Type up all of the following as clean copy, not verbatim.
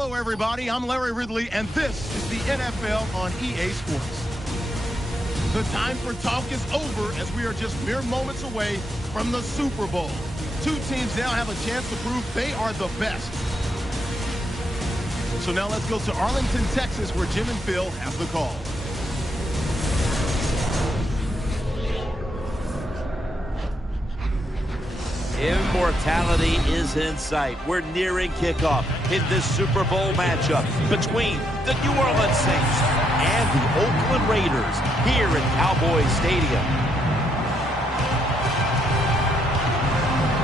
Hello, everybody. I'm Larry Ridley, and this is the NFL on EA Sports. The time for talk is over as we are just mere moments away from the Super Bowl. Two teams now have a chance to prove they are the best. So now let's go to Arlington, Texas, where Jim and Phil have the call. Immortality is in sight. We're nearing kickoff in this Super Bowl matchup between the New Orleans Saints and the Oakland Raiders here at Cowboys Stadium.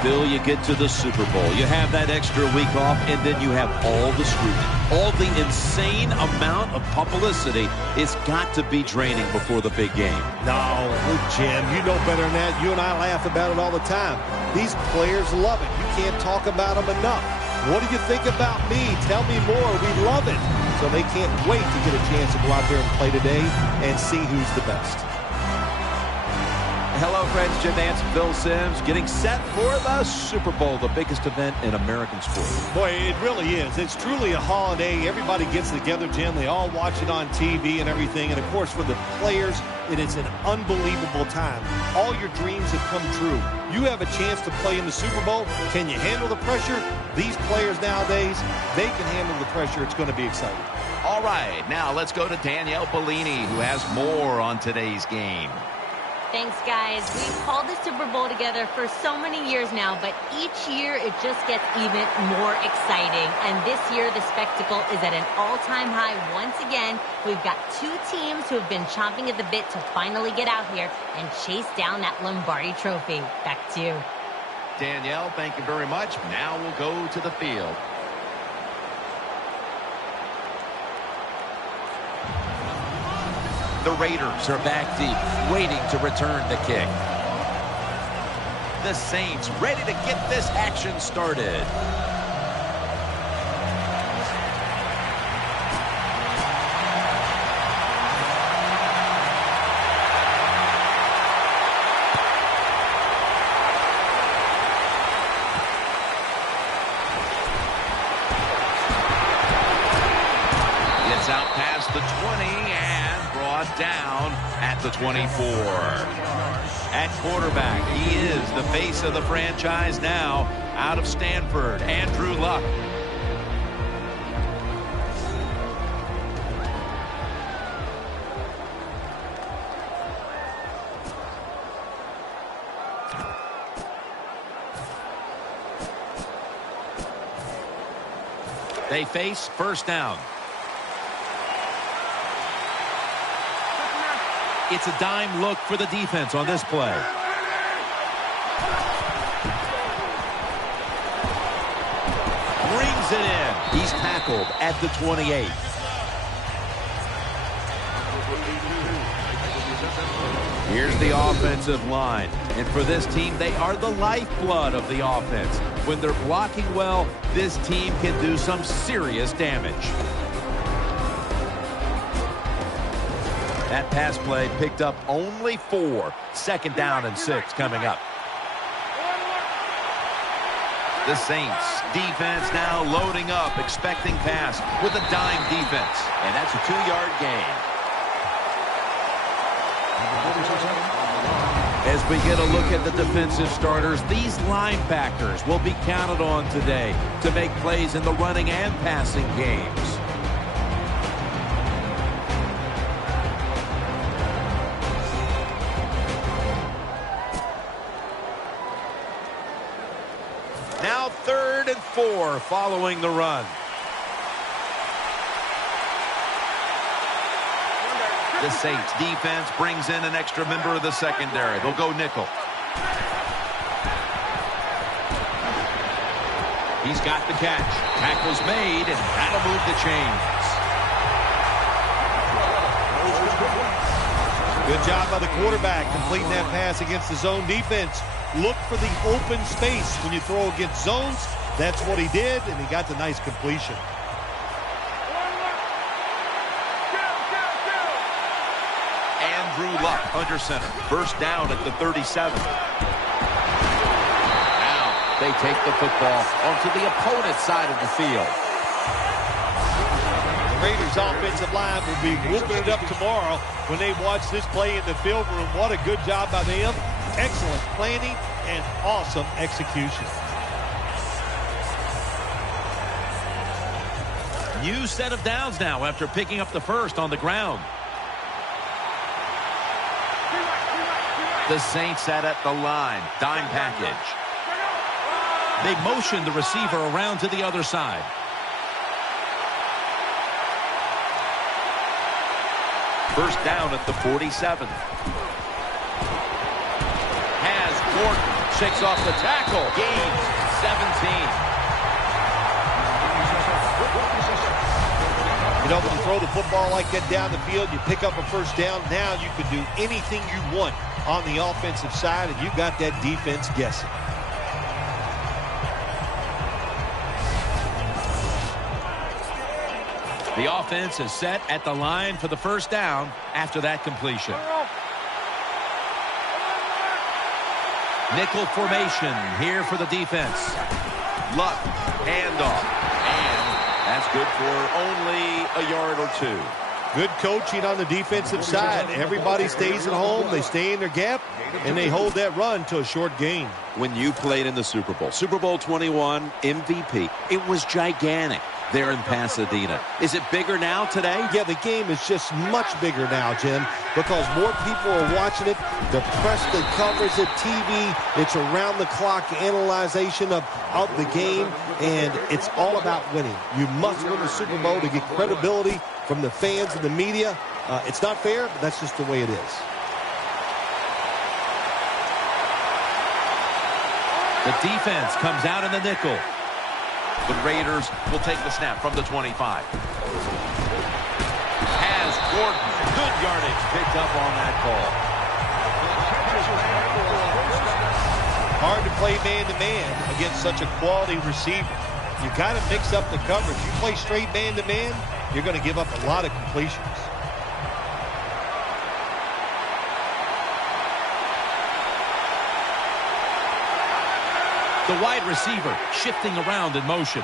Bill, you get to the Super Bowl. You have that extra week off, and then you have all the scrutiny. All the insane amount of publicity. It's got to be draining before the big game. No, look, Jim, you know better than that. You and I laugh about it all the time. These players love it. You can't talk about them enough. What do you think about me? Tell me more. We love it. So they can't wait to get a chance to go out there and play today and see who's the best. Hello, friends. Jim Nance, Phil Simms, getting set for the Super Bowl, the biggest event in American sport. Boy, it really is. It's truly a holiday. Everybody gets together, Jim. They all watch it on TV and everything. And, of course, for the players, it is an unbelievable time. All your dreams have come true. You have a chance to play in the Super Bowl. Can you handle the pressure? These players nowadays, they can handle the pressure. It's going to be exciting. All right, now let's go to Danielle Bellini, who has more on today's game. Thanks, guys. We've called the Super Bowl together for so many years now, but each year it just gets even more exciting. And this year, the spectacle is at an all-time high once again. We've got two teams who have been chomping at the bit to finally get out here and chase down that Lombardi trophy. Back to you. Danielle, thank you very much. Now we'll go to the field. The Raiders are back deep, waiting to return the kick. The Saints ready to get this action started. Gets out past the 20 and brought down at the 24. At quarterback, he is the face of the franchise now. Out of Stanford, Andrew Luck. They face first down. It's a dime look for the defense on this play. Brings it in. He's tackled at the 28. Here's the offensive line. And for this team, they are the lifeblood of the offense. When they're blocking well, this team can do some serious damage. That pass play picked up only 4. Second down and 6 coming up. The Saints defense now loading up, expecting pass with a dime defense. And that's a 2-yard gain. As we get a look at the defensive starters, these linebackers will be counted on today to make plays in the running and passing games. Now 3rd and 4 following the run. The Saints defense brings in an extra member of the secondary. They'll go nickel. He's got the catch. Tackle's made, and that'll move the chains. Good job by the quarterback completing that pass against the zone defense. Look for the open space when you throw against zones. That's what he did, and he got the nice completion. Andrew Luck under center. First down at the 37. Now they take the football onto the opponent's side of the field. Raiders offensive line will be whooping it up tomorrow when they watch this play in the film room. What a good job by them. Excellent planning and awesome execution. New set of downs now after picking up the first on the ground. The Saints set at the line. Dime package. They motion the receiver around to the other side. First down at the 47. Has Gordon. Shakes off the tackle. Gains 17. You know, when you throw the football like that down the field, you pick up a first down. Now you can do anything you want on the offensive side, and you got that defense guessing. The offense is set at the line for the first down after that completion. Nickel formation here for the defense. Luck, handoff, and that's good for only a yard or two. Good coaching on the defensive side. Everybody stays at home. They stay in their gap, and they hold that run to a short gain. When you played in the Super Bowl 21 MVP, it was gigantic there in Pasadena. Is it bigger now today? Yeah, the game is just much bigger now, Jim, because more people are watching it. The press that covers it, TV, it's around-the-clock analyzation of the game, and it's all about winning. You must win the Super Bowl to get credibility from the fans and the media. It's not fair, but that's just the way it is. The defense comes out in the nickel. The Raiders will take the snap from the 25. Has Gordon. Good yardage picked up on that call. Hard to play man-to-man against such a quality receiver. You got to mix up the coverage. You play straight man-to-man, you're going to give up a lot of completions. The wide receiver shifting around in motion.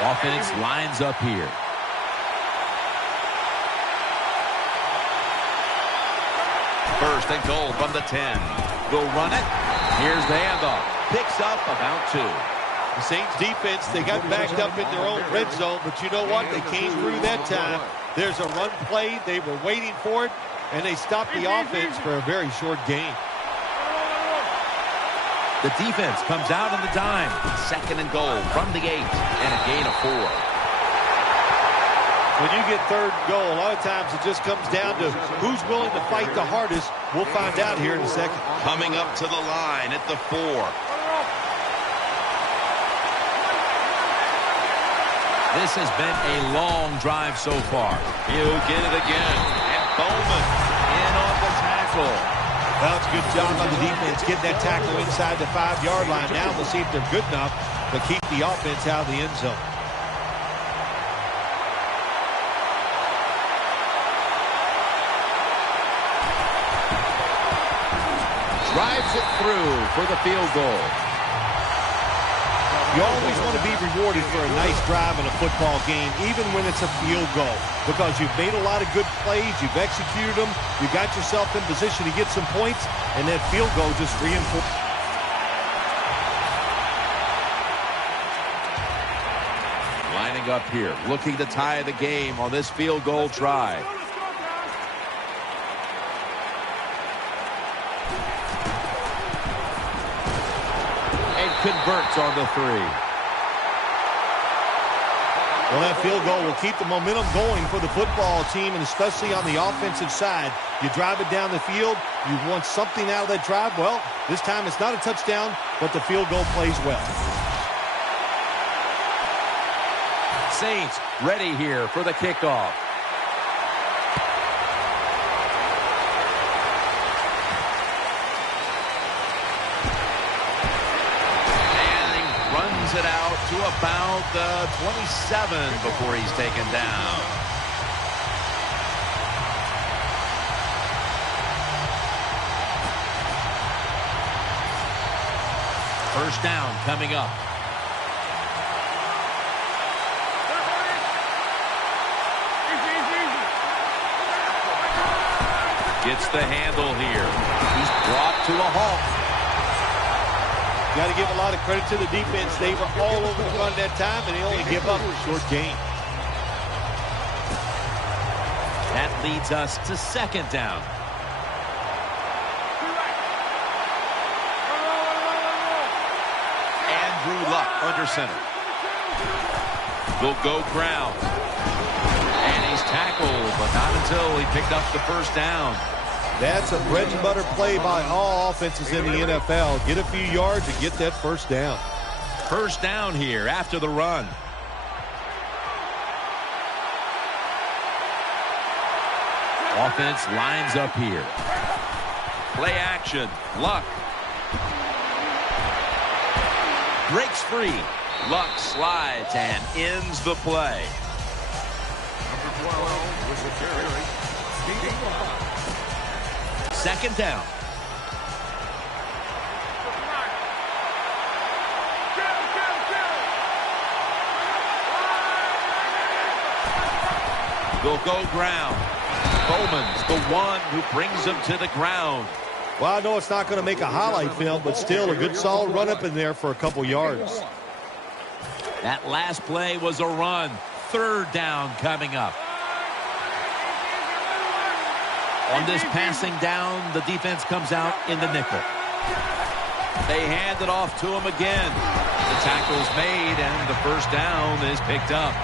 Offense lines up here. First and goal from the 10. They'll run it. Here's the handoff. Picks up about 2. The Saints defense, they got backed up in their own red zone, but you know what? They came through that time. There's a run play. They were waiting for it, and they stopped the offense for a very short gain. The defense comes out on the dime. Second and goal from the 8, and a gain of 4. When you get third and goal, a lot of times it just comes down to who's willing to fight the hardest. We'll find out here in a second. Coming up to the line at the 4. This has been a long drive so far. He'll get it again. And Bowman in on the tackle. Well, it's a good job on the defense getting that tackle inside the 5-yard line. Now we'll see if they're good enough to keep the offense out of the end zone. Drives it through for the field goal. You always want to be rewarded for a nice drive in a football game, even when it's a field goal, because you've made a lot of good plays, you've executed them, you got yourself in position to get some points, and that field goal just reinforces. Lining up here, looking to tie the game on this field goal try. Converts on the 3. Well, that field goal will keep the momentum going for the football team, and especially on the offensive side. You drive it down the field, you want something out of that drive. Well, this time it's not a touchdown, but the field goal plays well. Saints ready here for the kickoff. It out to about the 27 before he's taken down. First down coming up. Gets the handle here. He's brought to a halt. Got to give a lot of credit to the defense. They were all over the run that time, and they only give up a short gain. That leads us to second down. Andrew Luck under center. Will go ground. And he's tackled, but not until he picked up the first down. That's a bread and butter play by all offenses in the NFL. Get a few yards and get that first down. First down here after the run. Offense lines up here. Play action. Luck. Breaks free. Luck slides and ends the play. Number 12 with the carry. Second down. They'll go ground. Bowman's the one who brings them to the ground. Well, I know it's not going to make a highlight film, but still a good solid run up in there for a couple yards. That last play was a run. Third down coming up. On this passing down, the defense comes out in the nickel. They hand it off to him again. The tackle's made, and the first down is picked up.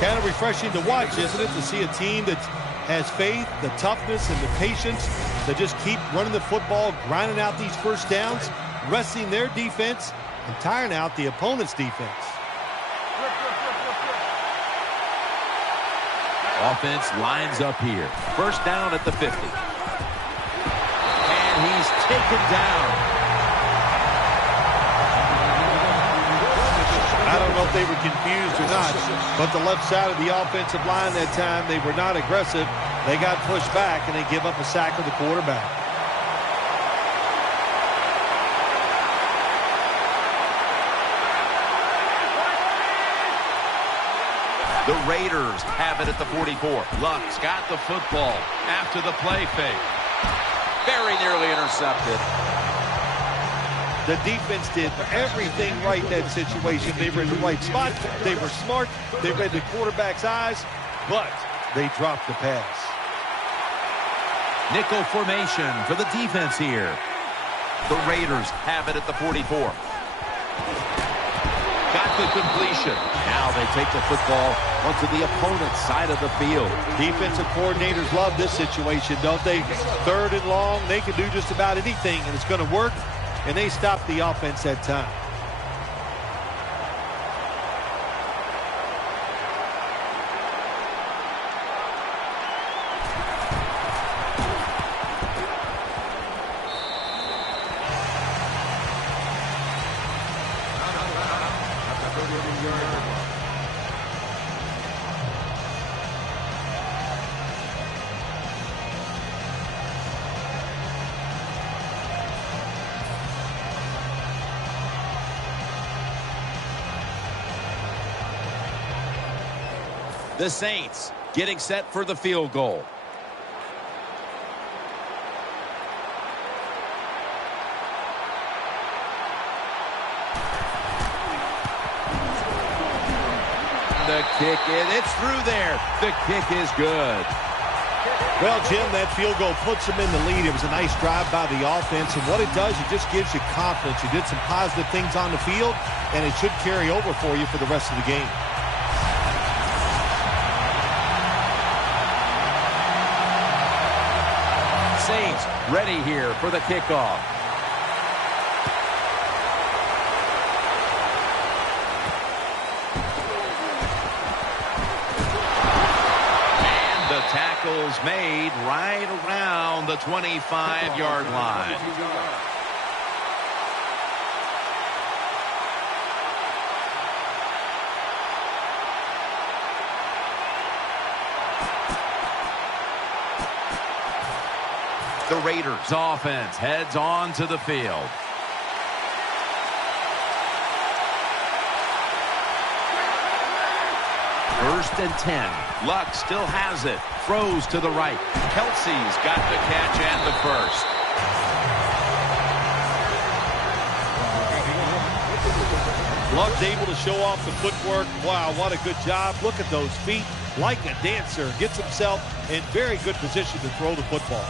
Kind of refreshing to watch, isn't it, to see a team that has faith, the toughness, and the patience to just keep running the football, grinding out these first downs, resting their defense, and tiring out the opponent's defense. Offense lines up here. First down at the 50. And he's taken down. I don't know if they were confused or not, but the left side of the offensive line that time, they were not aggressive. They got pushed back, and they give up a sack of the quarterback. The Raiders have it at the 44. Luck's got the football after the play fake. Very nearly intercepted. The defense did everything right in that situation. They were in the right spot. They were smart. They read the quarterback's eyes, but they dropped the pass. Nickel formation for the defense here. The Raiders have it at the 44. Got the completion. Now they take the football onto the opponent's side of the field. Defensive coordinators love this situation, don't they? Third and long, they can do just about anything, and it's going to work, and they stop the offense that time. The Saints getting set for the field goal. The kick, it's through there. The kick is good. Well, Jim, that field goal puts them in the lead. It was a nice drive by the offense, and what it does, it just gives you confidence. You did some positive things on the field, and it should carry over for you for the rest of the game. Saints ready here for the kickoff. And the tackle's made right around the 25-yard line. The Raiders offense heads on to the field. First and 10. Luck still has it. Throws to the right. Kelsey's got the catch and the first. Luck's able to show off the footwork. Wow, what a good job. Look at those feet. Like a dancer. Gets himself in very good position to throw the football.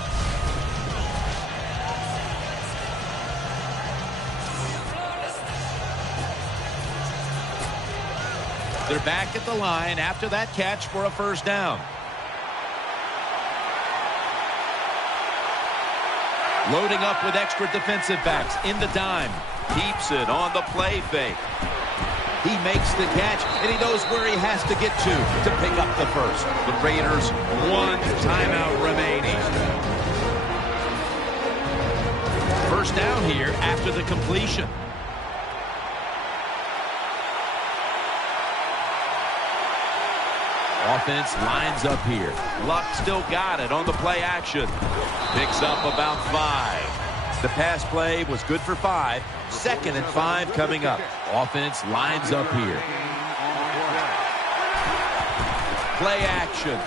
They're back at the line after that catch for a first down. Loading up with extra defensive backs in the dime. Keeps it on the play fake. He makes the catch, and he knows where he has to get to pick up the first. The Raiders, one timeout remaining. First down here after the completion. Offense lines up here. Luck still got it on the play action. Picks up about 5. The pass play was good for 5. Second and 5 coming up. Offense lines up here. Play action.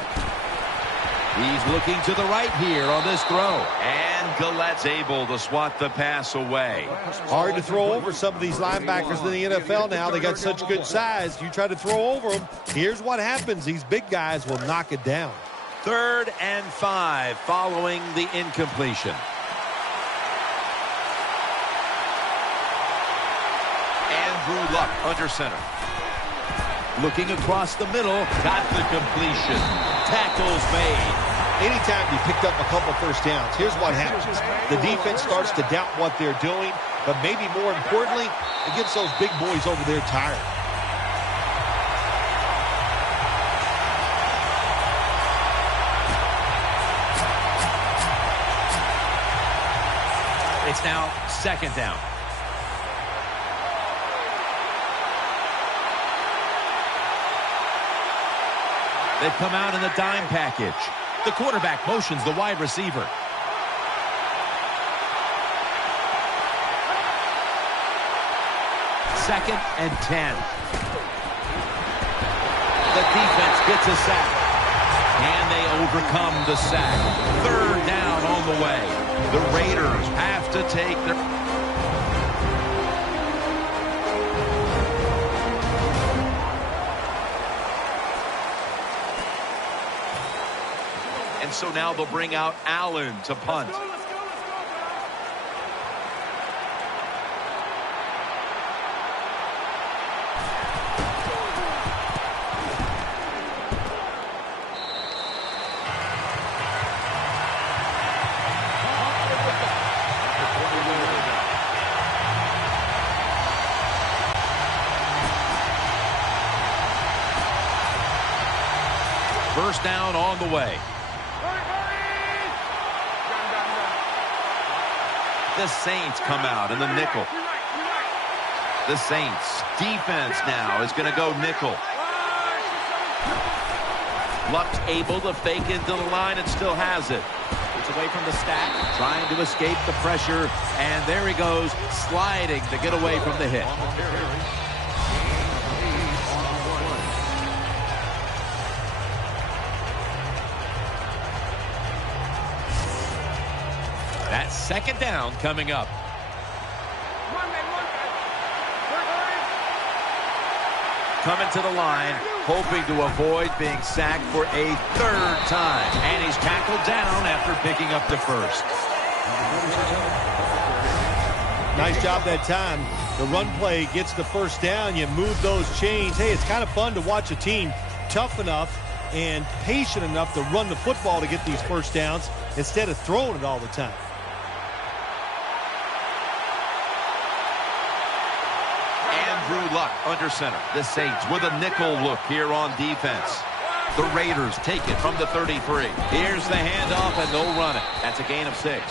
He's looking to the right here on this throw. And Gallette's able to swat the pass away. Hard to throw over some of these linebackers in the NFL now. They got such good size. You try to throw over them, here's what happens. These big guys will knock it down. 3rd and 5 following the incompletion. Andrew Luck under center. Looking across the middle, got the completion. Tackles made. Anytime you picked up a couple first downs, here's what happens. The defense starts to doubt what they're doing, but maybe more importantly, it gets those big boys over there tired. It's now 2nd down. They've come out in the dime package. The quarterback motions the wide receiver. Second and 10. The defense gets a sack. And they overcome the sack. 3rd down on the way. The Raiders have to take their... And so now they'll bring out Allen to punt. First down on the way. The Saints come out in the nickel. The Saints defense now is going to go nickel. Luck's able to fake into the line and still has it. It's away from the stack, trying to escape the pressure, and there he goes, sliding to get away from the hit. That's 2nd down coming up. Coming to the line, hoping to avoid being sacked for a 3rd time. And he's tackled down after picking up the first. Nice job that time. The run play gets the first down. You move those chains. Hey, it's kind of fun to watch a team tough enough and patient enough to run the football to get these first downs instead of throwing it all the time. Andrew Luck under center. The Saints with a nickel look here on defense. The Raiders take it from the 33. Here's the handoff, and they'll run it. That's a gain of 6.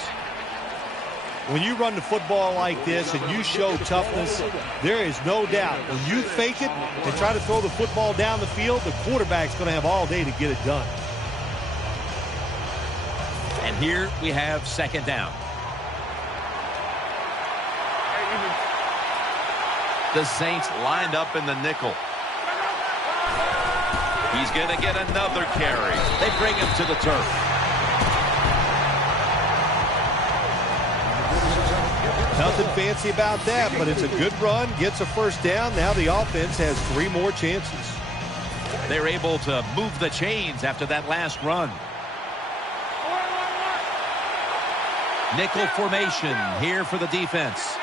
When you run the football like this and you show toughness, there is no doubt. When you fake it and try to throw the football down the field, the quarterback's going to have all day to get it done. And here we have second down. The Saints lined up in the nickel. He's going to get another carry. They bring him to the turf. Nothing fancy about that, but it's a good run. Gets a first down. Now the offense has 3 more chances. They're able to move the chains after that last run. Nickel formation here for the defense.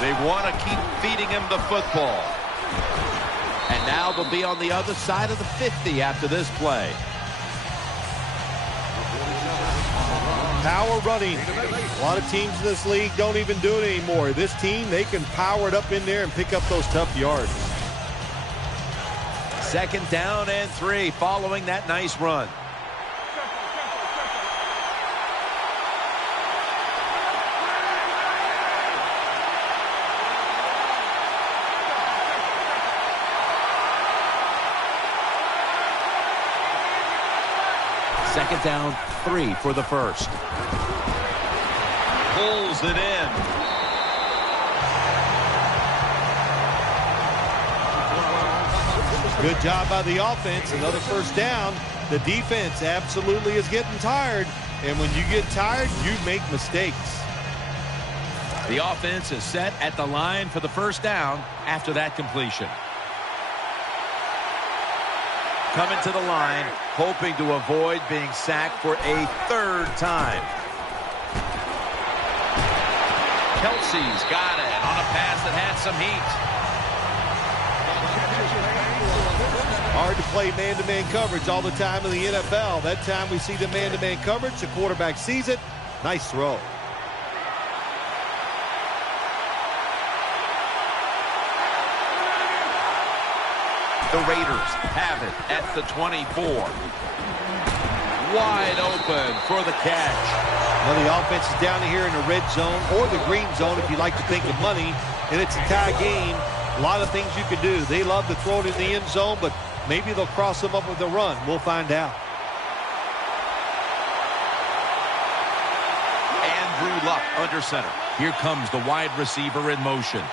They want to keep feeding him the football. And now they'll be on the other side of the 50 after this play. Power running. A lot of teams in this league don't even do it anymore. This team, they can power it up in there and pick up those tough yards. Second down and 3 following that nice run. Second down, 3 for the first. Pulls it in. Good job by the offense. Another first down. The defense absolutely is getting tired. And when you get tired, you make mistakes. The offense is set at the line for the first down after that completion. Coming to the line, hoping to avoid being sacked for a 3rd time. Kelsey's got it on a pass that had some heat. Hard to play man-to-man coverage all the time in the NFL. That time we see the man-to-man coverage, the quarterback sees it. Nice throw. The Raiders have it at the 24. Wide open for the catch. Well, the offense is down here in the red zone or the green zone if you like to think of money, and it's a tie game. A lot of things you can do. They love to throw it in the end zone, but maybe they'll cross them up with a run. We'll find out. Andrew Luck under center. Here comes the wide receiver in motion.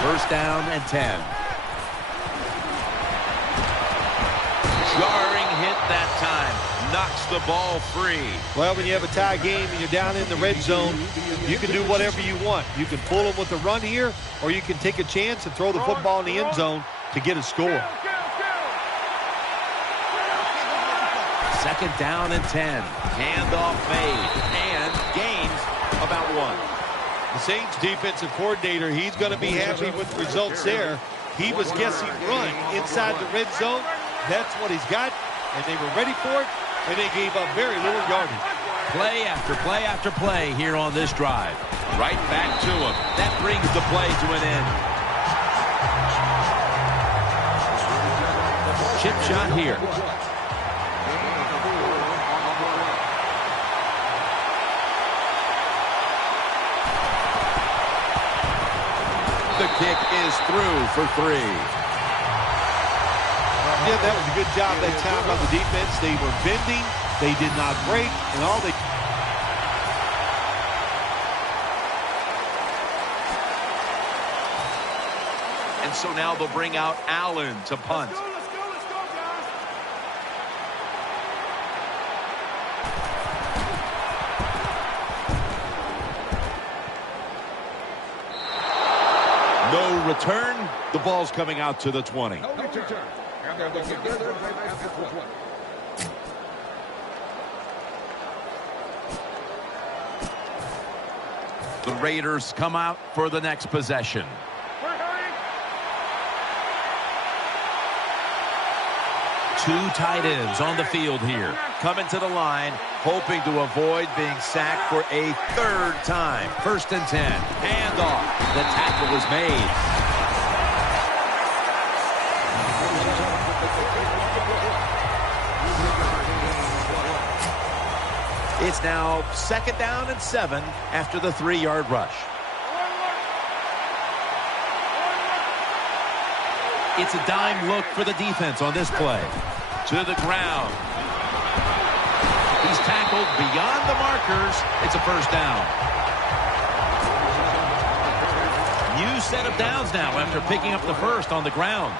First down and 10. Jarring hit that time. Knocks the ball free. Well, when you have a tie game and you're down in the red zone, you can do whatever you want. You can pull them with a run here, or you can take a chance and throw the football in the end zone to get a score. Second down and 10. Handoff made. And gains about 1. The Saints defensive coordinator, he's going to be happy with the results there. He was guessing run inside the red zone. That's what he's got, and they were ready for it, and they gave up very little yardage. Play after play after play here on this drive. Right back to him. That brings the play to an end. Chip shot here. The kick is through for 3. Yeah, that was a good job that time by the defense. They were bending, they did not break, and all they... And so now they'll bring out Allen to punt. No return. The ball's coming out to the 20. The Raiders come out for the next possession. Two tight ends on the field here. Coming to the line, hoping to avoid being sacked for a 3rd time. First and 10. Handoff. The tackle was made. It's now second down and 7 after the 3-yard rush. It's a dime look for the defense on this play. To the ground. He's tackled beyond the markers. It's a first down. New set of downs now after picking up the first on the ground.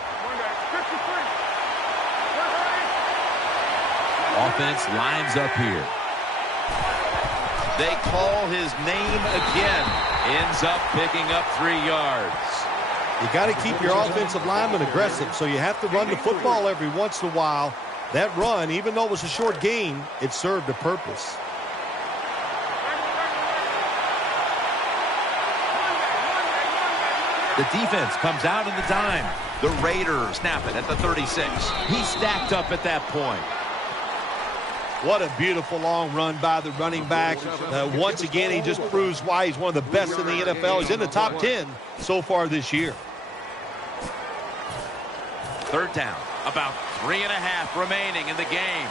Offense lines up here. They call his name again. Ends up picking up 3 yards. You got to keep your offensive lineman aggressive, so you have to run the football every once in a while. That run, even though it was a short gain, it served a purpose. The defense comes out in the dime. The Raiders snap it at the 36. He's stacked up at that point. What a beautiful long run by the running back. Once again, he just proves why he's one of the best in the NFL. He's in the top 10 so far this year. Third down. About 3.5 remaining in the game.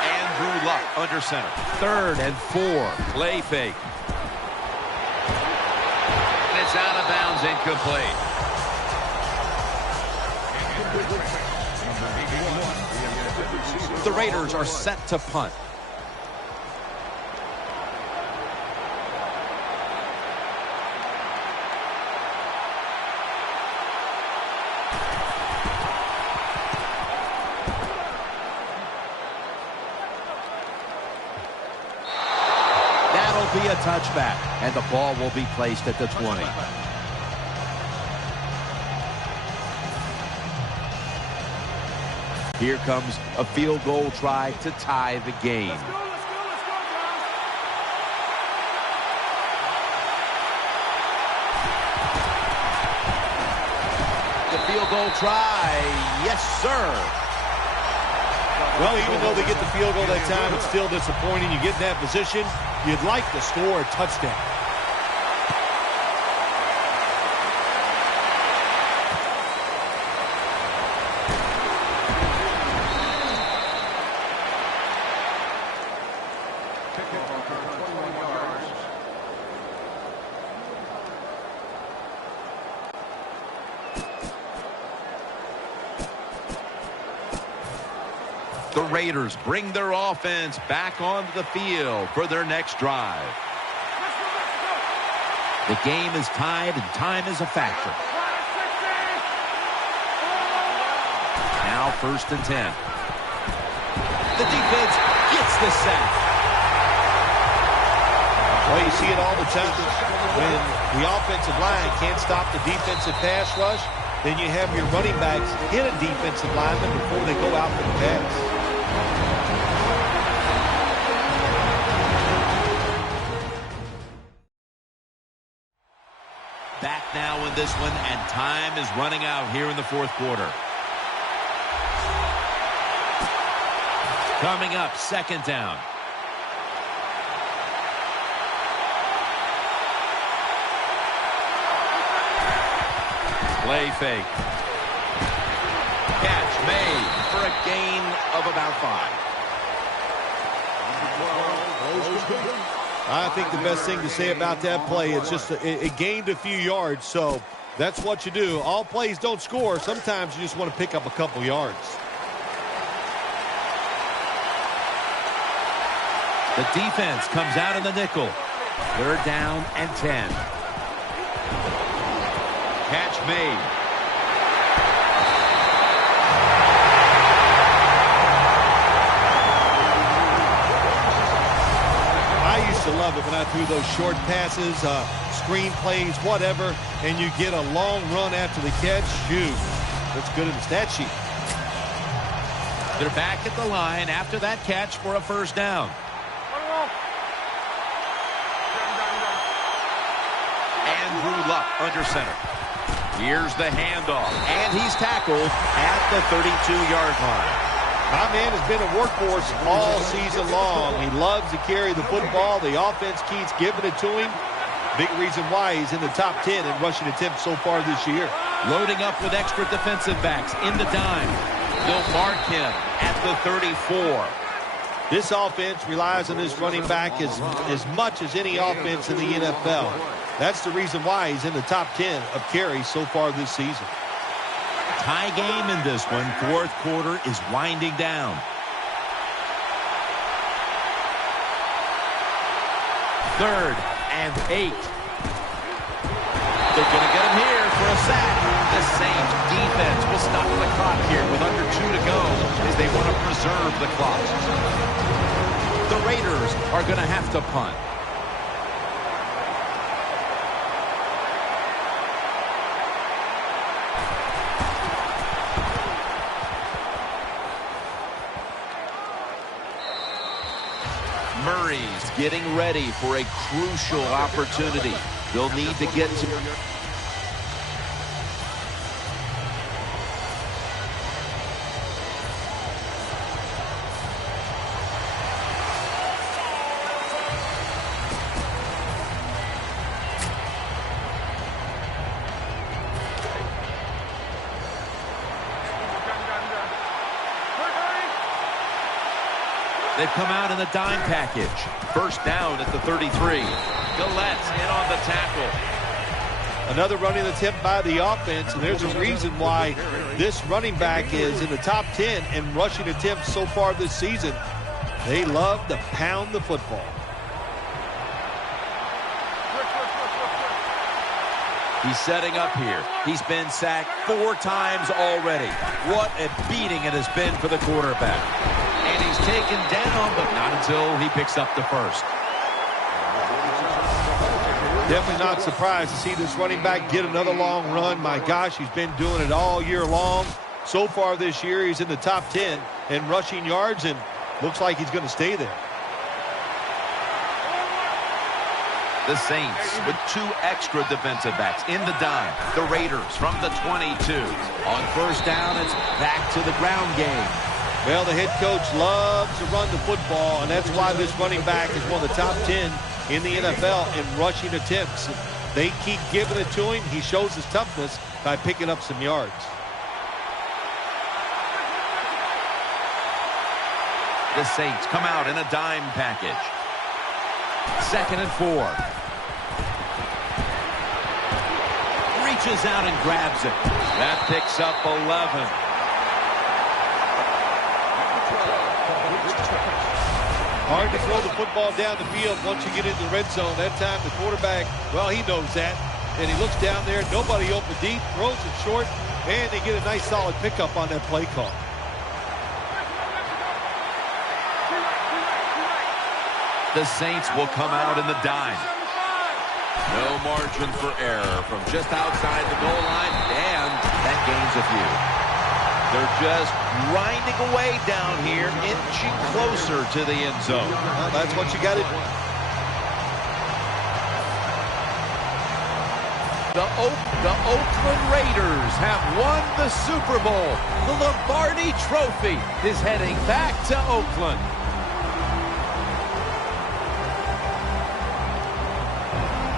Andrew Luck under center. 3rd and 4. Play fake. And it's out of bounds, incomplete. The Raiders are set to punt. That'll be a touchback, and the ball will be placed at the 20. Here comes a field goal try to tie the game. The field goal try, yes, sir. Well, even though they get the field goal that time, it's still disappointing. You get in that position, you'd like to score a touchdown. The Raiders bring their offense back onto the field for their next drive. The game is tied and time is a factor. Now 1st and 10. The defense gets the sack. Well, you see it all the time. When the offensive line can't stop the defensive pass rush, then you have your running backs hit a defensive lineman before they go out for the pass. Back now in this one, and time is running out here in the 4th quarter. Coming up, 2nd down. Play fake. Catch made for a gain of about 5. I think the best thing to say about that play, it's just it gained a few yards, so that's what you do. All plays don't score. Sometimes you just want to pick up a couple yards. The defense comes out in the nickel. 3rd down and 10. Catch made. I used to love it when I threw those short passes, screen plays, whatever, and you get a long run after the catch. Shoot, that's good in the stat sheet. They're back at the line after that catch for a 1st down. Andrew Luck under center. Here's the handoff. And he's tackled at the 32-yard line. My man has been a workhorse all season long. He loves to carry the football. The offense keeps giving it to him. Big reason why he's in the top 10 in rushing attempts so far this year. Loading up with extra defensive backs in the dime. They'll mark him at the 34. This offense relies on this running back as much as any offense in the NFL. That's the reason why he's in the top 10 of carries so far this season. Tie game in this one. Fourth quarter is winding down. Third and 8. They're going to get him here for a sack. The Saints defense will stop the clock here with under 2 to go as they want to preserve the clock. The Raiders are going to have to punt. Murray's getting ready for a crucial opportunity. They'll need to get some... They've come out in the dime package. First down at the 33. Gallette's in on the tackle. Another running attempt by the offense, and there's a reason why this running back is in the top 10 in rushing attempts so far this season. They love to pound the football. He's setting up here. He's been sacked 4 times already. What a beating it has been for the quarterback. And he's taken down, but not until he picks up the first. Definitely not surprised to see this running back get another long run. My gosh, he's been doing it all year long. So far this year, he's in the top 10 in rushing yards, and looks like he's going to stay there. The Saints with 2 extra defensive backs in the dime. The Raiders from the 22. On first down, it's back to the ground game. Well, the head coach loves to run the football, and that's why this running back is one of the top 10 in the NFL in rushing attempts. They keep giving it to him. He shows his toughness by picking up some yards. The Saints come out in a dime package. 2nd and 4. Reaches out and grabs it. That picks up 11. Hard to throw the football down the field once you get into the red zone. That time the quarterback, well, he knows that. And he looks down there, nobody open deep, throws it short, and they get a nice solid pickup on that play call. The Saints will come out in the dime. No margin for error from just outside the goal line, and that gains a few. They're just grinding away down here, inching closer to the end zone. Well, that's what you got to do. The Oakland Raiders have won the Super Bowl. The Lombardi Trophy is heading back to Oakland.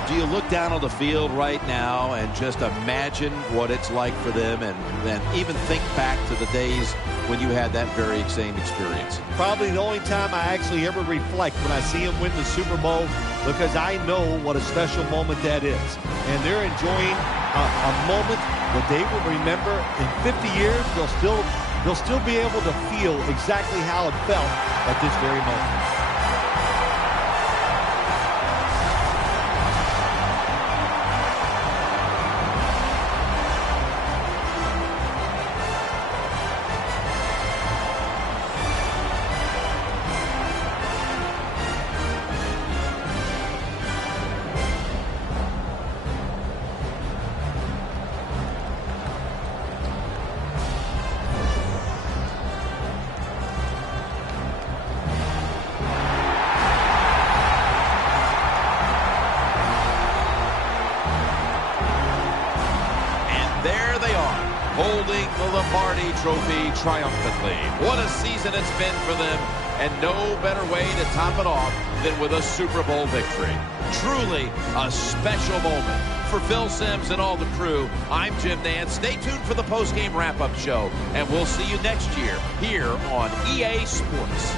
Do you look down on the field right now and just imagine what it's like for them, and then even think back to the days when you had that very same experience? Probably the only time I actually ever reflect when I see them win the Super Bowl, because I know what a special moment that is. And they're enjoying a moment that they will remember in 50 years. They'll still be able to feel exactly how it felt at this very moment. holding the Lombardi Trophy triumphantly. What a season it's been for them, and no better way to top it off than with a Super Bowl victory. Truly a special moment. For Phil Simms and all the crew, I'm Jim Nance. Stay tuned for the post-game wrap-up show, and we'll see you next year here on EA Sports.